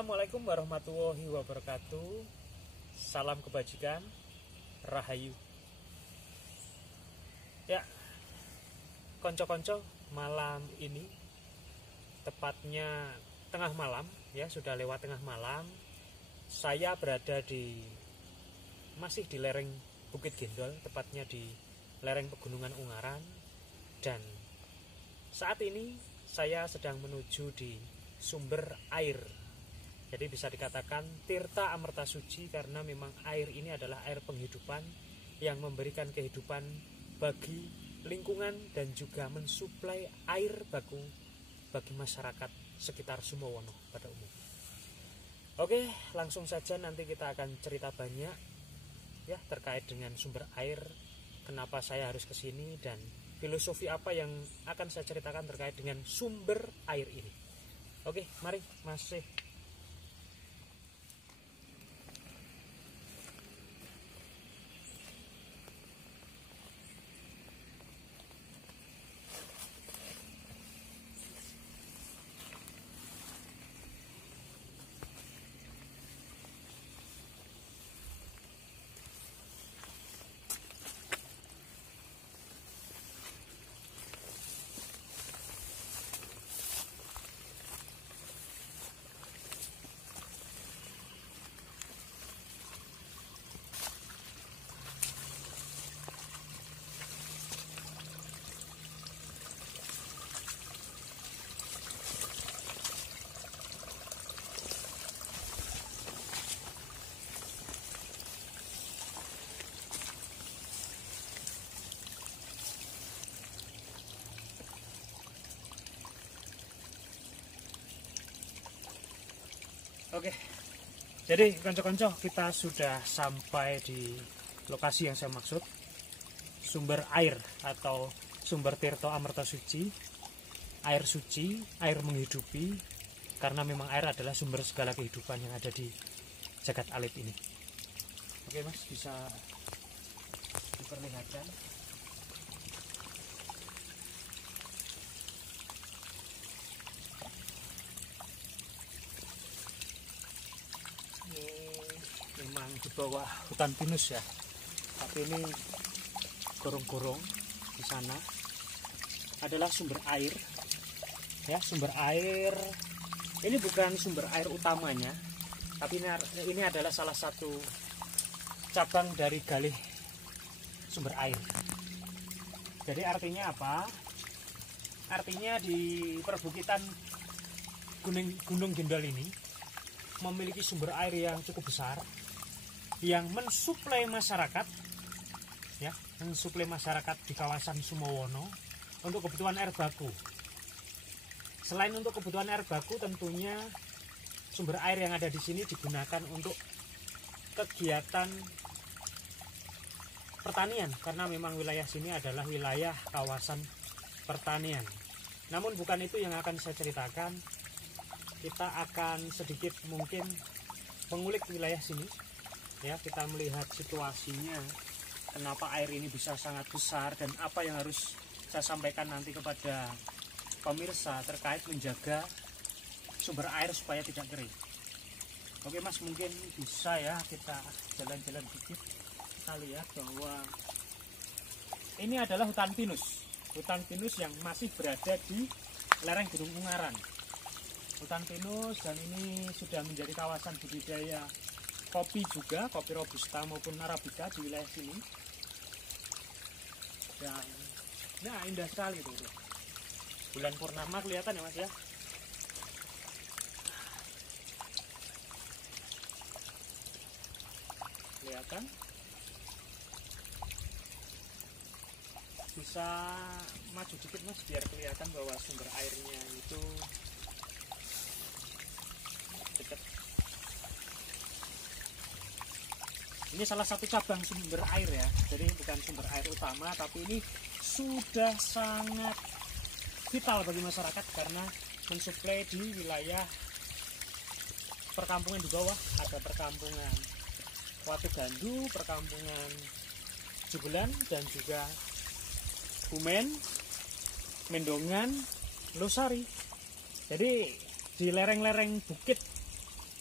Assalamualaikum warahmatullahi wabarakatuh. Salam kebajikan, rahayu. Ya, konco-konco, malam ini tepatnya tengah malam, ya sudah lewat tengah malam. Saya berada masih di lereng Bukit Gendol, tepatnya di lereng Pegunungan Ungaran, dan saat ini saya sedang menuju di sumber air. Jadi bisa dikatakan tirta amerta suci, karena memang air ini adalah air penghidupan yang memberikan kehidupan bagi lingkungan dan juga mensuplai air baku bagi masyarakat sekitar Sumowono pada umumnya. Oke, langsung saja nanti kita akan cerita banyak ya terkait dengan sumber air, kenapa saya harus ke sini, dan filosofi apa yang akan saya ceritakan terkait dengan sumber air ini. Oke, mari masih. Oke, jadi konco-konco, kita sudah sampai di lokasi yang saya maksud, sumber air atau sumber tirto amerta suci, air suci, air menghidupi, karena memang air adalah sumber segala kehidupan yang ada di jagat alit ini. Oke mas, bisa diperlihatkan. Memang di bawah hutan pinus ya, tapi ini gorong-gorong di sana adalah sumber air ya. Sumber air ini bukan sumber air utamanya, tapi ini adalah salah satu cabang dari galih sumber air. Jadi artinya apa? Artinya di perbukitan Gunung Gendol ini memiliki sumber air yang cukup besar, yang mensuplai masyarakat ya, mensuplai masyarakat di kawasan Sumowono untuk kebutuhan air baku. Selain untuk kebutuhan air baku, tentunya sumber air yang ada di sini digunakan untuk kegiatan pertanian, karena memang wilayah sini adalah wilayah kawasan pertanian. Namun bukan itu yang akan saya ceritakan. Kita akan sedikit mungkin mengulik wilayah sini ya, kita melihat situasinya, kenapa air ini bisa sangat besar, dan apa yang harus saya sampaikan nanti kepada pemirsa terkait menjaga sumber air supaya tidak kering. Oke mas, mungkin bisa ya kita jalan-jalan dikit. Kita lihat bahwa ini adalah hutan pinus yang masih berada di lereng Gunung Ungaran. Hutan pinus, dan ini sudah menjadi kawasan budidaya kopi juga, kopi robusta maupun arabica di wilayah sini. Dan nah, indah sekali tuh. Bulan purnama kelihatan ya mas ya. Kelihatan. Bisa maju dikit mas biar kelihatan bahwa sumber airnya itu dekat. Ini salah satu cabang sumber air ya, jadi bukan sumber air utama, tapi ini sudah sangat vital bagi masyarakat karena mensuplai di wilayah perkampungan di bawah. Ada perkampungan Watu Gandu, perkampungan Jugelan, dan juga Bumen, Mendongan, Losari. Jadi di lereng-lereng bukit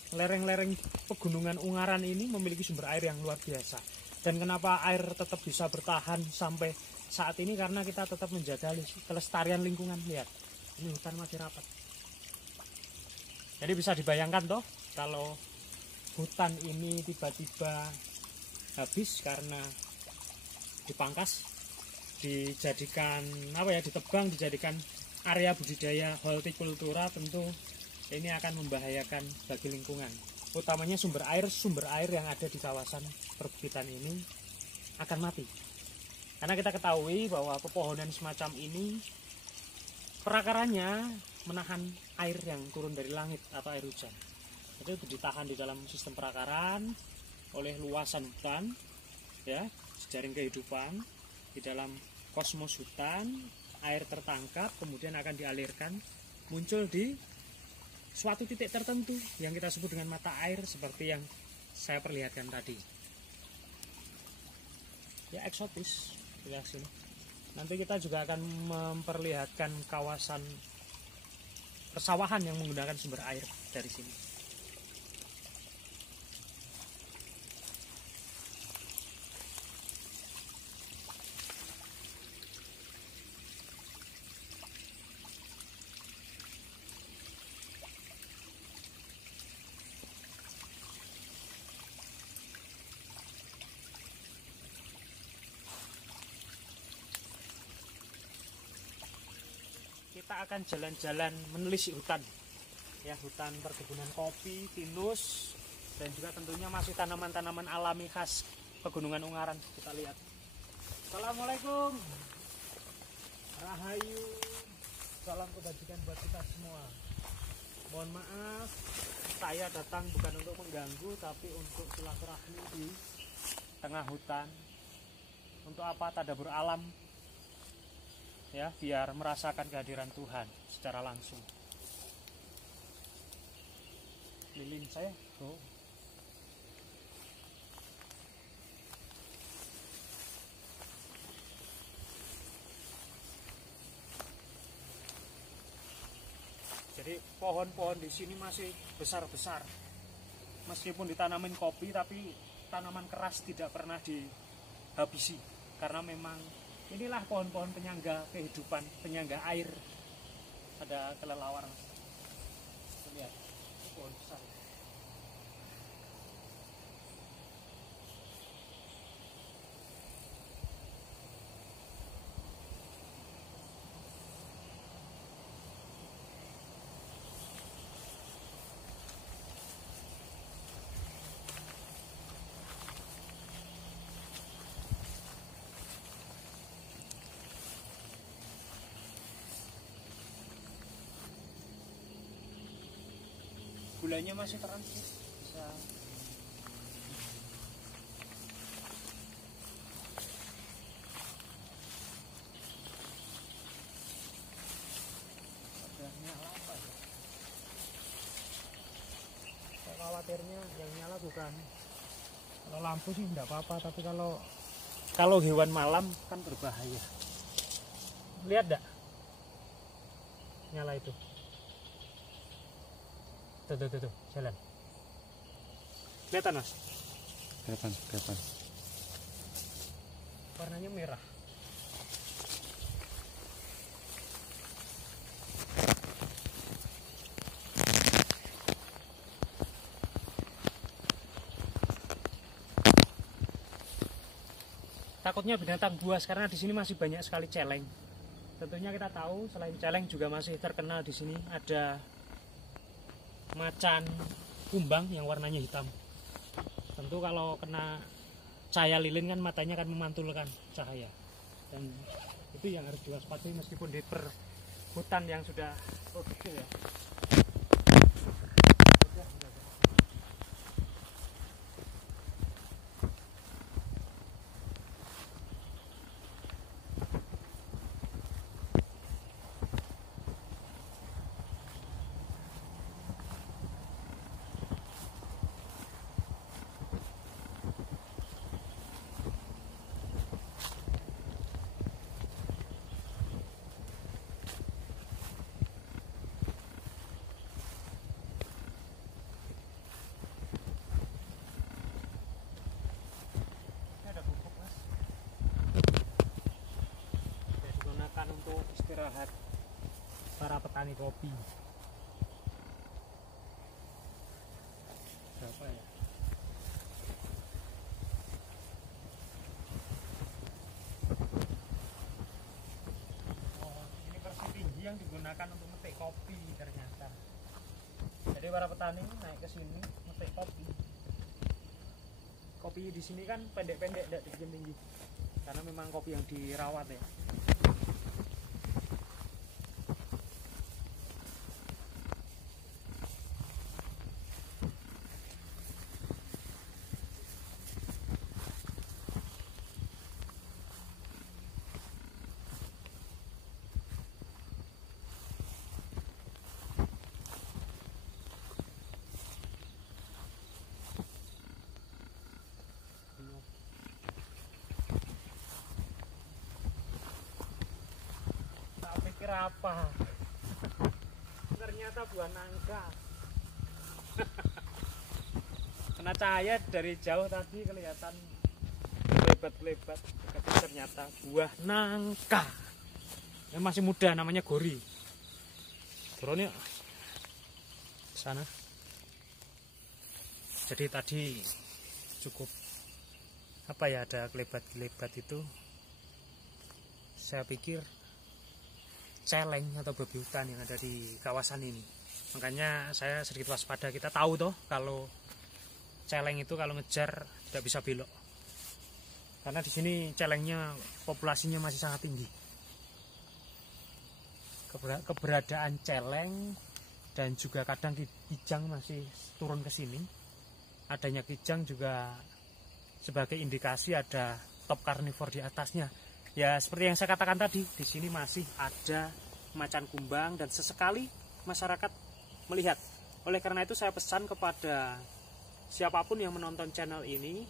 lereng-lereng pegunungan Ungaran ini memiliki sumber air yang luar biasa. Dan kenapa air tetap bisa bertahan sampai saat ini? Karena kita tetap menjaga kelestarian lingkungan. Lihat, ini hutan masih rapat. Jadi bisa dibayangkan toh, kalau hutan ini tiba-tiba habis karena dipangkas, dijadikan ditebang, dijadikan area budidaya hortikultura, tentu ini akan membahayakan bagi lingkungan. Utamanya sumber air yang ada di kawasan perbukitan ini akan mati. Karena kita ketahui bahwa pepohonan semacam ini perakarannya menahan air yang turun dari langit atau air hujan. Itu ditahan di dalam sistem perakaran oleh luasan hutan, ya, jejaring kehidupan. Di dalam kosmos hutan, air tertangkap kemudian akan dialirkan muncul di suatu titik tertentu yang kita sebut dengan mata air, seperti yang saya perlihatkan tadi. Ya, eksotis ya sini. Nanti kita juga akan memperlihatkan kawasan persawahan yang menggunakan sumber air dari sini. Kita akan jalan-jalan menelisik hutan, ya, hutan perkebunan kopi, pinus, dan juga tentunya masih tanaman-tanaman alami khas pegunungan Ungaran. Kita lihat. Assalamualaikum, rahayu, salam kebajikan buat kita semua. Mohon maaf, saya datang bukan untuk mengganggu, tapi untuk silaturahmi di tengah hutan. Untuk apa? Tadabbur alam, ya, biar merasakan kehadiran Tuhan secara langsung. Lilin saya, tuh. Jadi pohon-pohon di sini masih besar-besar. Meskipun ditanamin kopi, tapi tanaman keras tidak pernah dihabisi, karena memang inilah pohon-pohon penyangga kehidupan, penyangga air pada kelelawar. Lihat, pohon besar. Gulanya masih transit, bisa. Ada nyala apa ya? Saya khawatirnya yang nyala bukan, kalau lampu sih enggak apa-apa, tapi kalau hewan malam kan berbahaya. Lihat enggak? Nyala itu. Tuh, jalan. Kelihatan, Mas? Kelihatan. Warnanya merah. Takutnya binatang buas, karena di sini masih banyak sekali celeng. Tentunya kita tahu selain celeng juga masih terkenal di sini ada macan kumbang yang warnanya hitam. Tentu kalau kena cahaya lilin kan matanya akan memantulkan cahaya, dan itu yang harus diwaspadai meskipun di hutan yang sudah oke, ya. istirahat para petani kopi. Berapa ya? Oh, ini kursi tinggi yang digunakan untuk metik kopi ternyata. Jadi para petani naik ke sini metik kopi. Kopi di sini kan pendek-pendek, tidak tinggi-tinggi. Karena memang kopi yang dirawat ya. Pikir apa? Ternyata buah nangka. Kena cahaya dari jauh tadi kelihatan lebat-lebat, tapi ternyata buah nangka. Yang masih muda, namanya gori. Turun yuk sana. Jadi tadi cukup apa ya, ada kelebat-kelebat itu. Saya pikir celeng atau babi hutan yang ada di kawasan ini. Makanya saya sedikit waspada. Kita tahu toh kalau celeng itu kalau ngejar tidak bisa belok. Karena di sini celengnya populasinya masih sangat tinggi. Keberadaan celeng dan juga kadang kijang masih turun ke sini. Adanya kijang juga sebagai indikasi ada top karnivor di atasnya. Ya seperti yang saya katakan tadi, di sini masih ada macan kumbang dan sesekali masyarakat melihat. Oleh karena itu saya pesan kepada siapapun yang menonton channel ini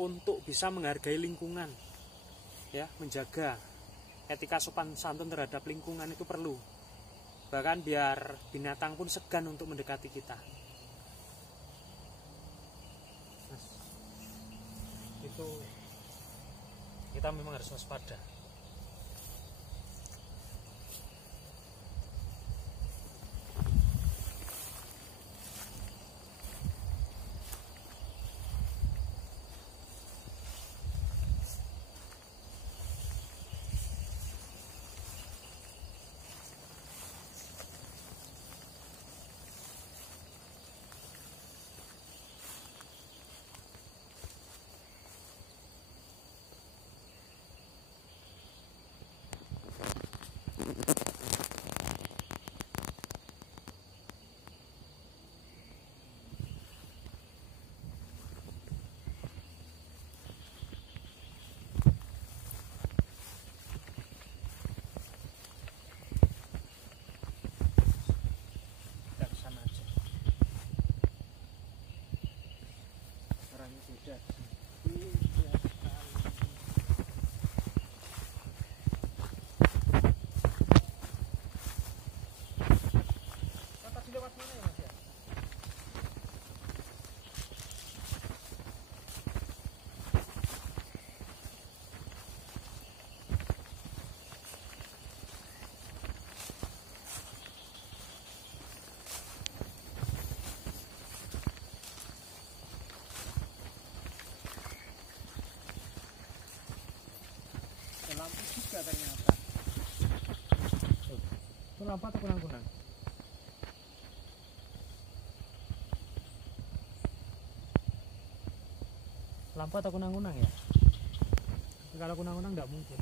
untuk bisa menghargai lingkungan, ya, menjaga etika sopan santun terhadap lingkungan itu perlu. Bahkan biar binatang pun segan untuk mendekati kita. Nah, itu kita memang harus waspada. Lampu juga ternyata. Itu lampu atau kunang-kunang? Lampu atau kunang-kunang ya? Kalau kunang-kunang nggak mungkin.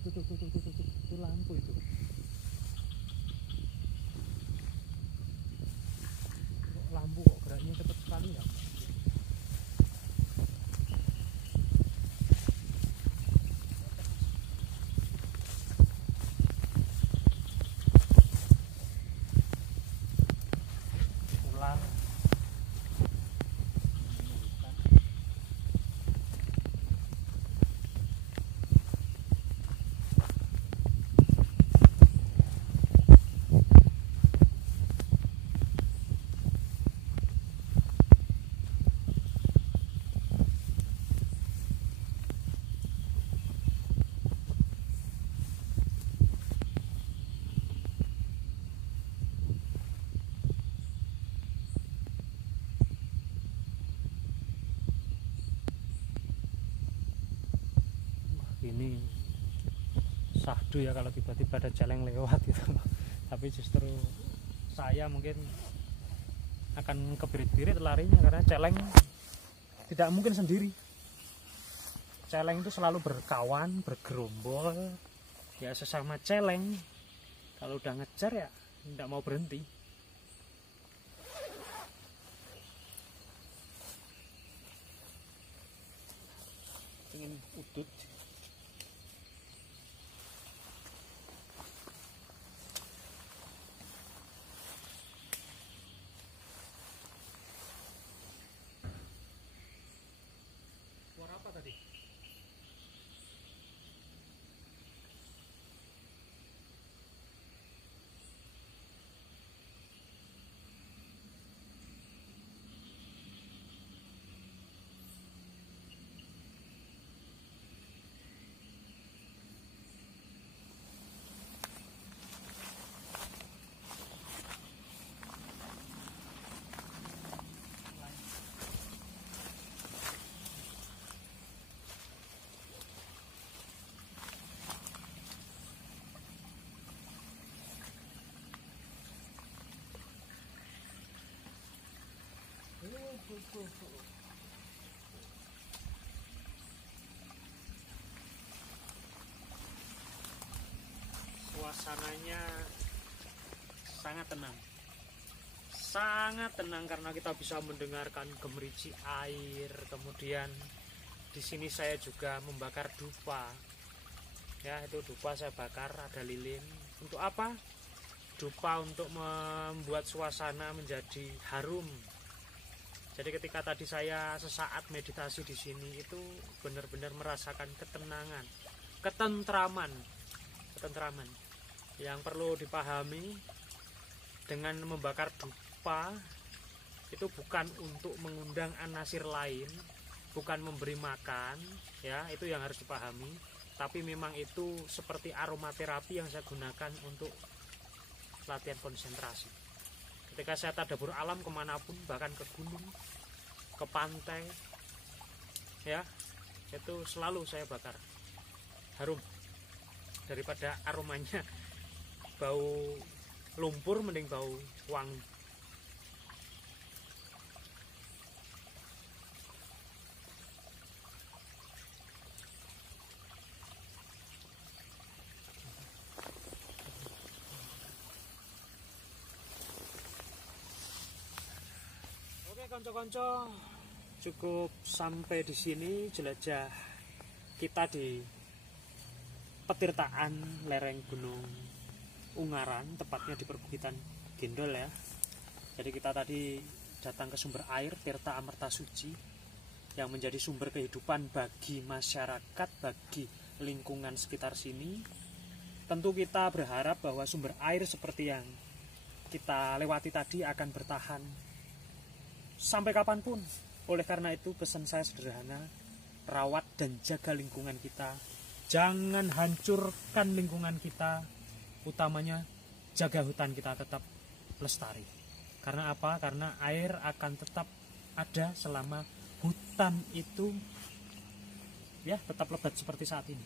Itu lampu itu. Lampu kok geraknya cepat sekali ya. Ular. Ini sahdu ya kalau tiba-tiba ada celeng lewat gitu. Tapi justru saya mungkin akan kebirit-birit larinya karena celeng tidak mungkin sendiri. Celeng itu selalu berkawan, bergerombol ya, sesama celeng. Kalau udah ngejar ya tidak mau berhenti. Ingin udut. Suara apa tadi? Suasananya sangat tenang karena kita bisa mendengarkan gemericik air. Kemudian di sini saya juga membakar dupa ya, itu dupa saya bakar, ada lilin. Untuk apa? Dupa untuk membuat suasana menjadi harum. Jadi ketika tadi saya sesaat meditasi di sini itu benar-benar merasakan ketenangan, ketentraman. Yang perlu dipahami, dengan membakar dupa itu bukan untuk mengundang anasir lain, bukan memberi makan, ya itu yang harus dipahami. Tapi memang itu seperti aromaterapi yang saya gunakan untuk latihan konsentrasi. Ketika saya tadabur alam kemanapun, bahkan ke gunung, ke pantai, ya itu selalu saya bakar. Harum. Daripada aromanya bau lumpur, mending bau wangi. Oke konco-konco, cukup sampai di sini jelajah kita di petirtaan lereng Gunung Ungaran, tepatnya di perbukitan Gendol ya. Jadi kita tadi datang ke sumber air Tirta Amerta Suci yang menjadi sumber kehidupan bagi masyarakat, bagi lingkungan sekitar sini. Tentu kita berharap bahwa sumber air seperti yang kita lewati tadi akan bertahan sampai kapanpun. Oleh karena itu pesan saya sederhana, rawat dan jaga lingkungan kita. Jangan hancurkan lingkungan kita, utamanya jaga hutan kita tetap lestari. Karena apa? Karena air akan tetap ada selama hutan itu ya tetap lebat seperti saat ini.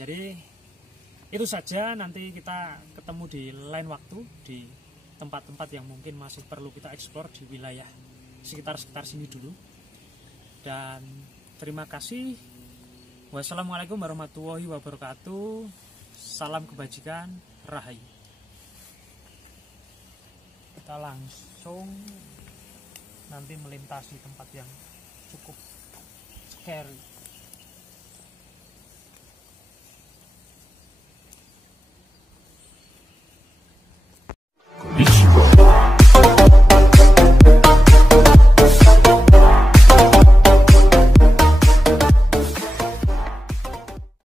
Jadi itu saja, nanti kita ketemu di lain waktu di tempat-tempat yang mungkin masih perlu kita eksplor di wilayah sekitar sini dulu. Dan terima kasih Wassalamualaikum warahmatullahi wabarakatuh. Salam kebajikan, rahayu. Kita langsung nanti melintasi tempat yang cukup scary.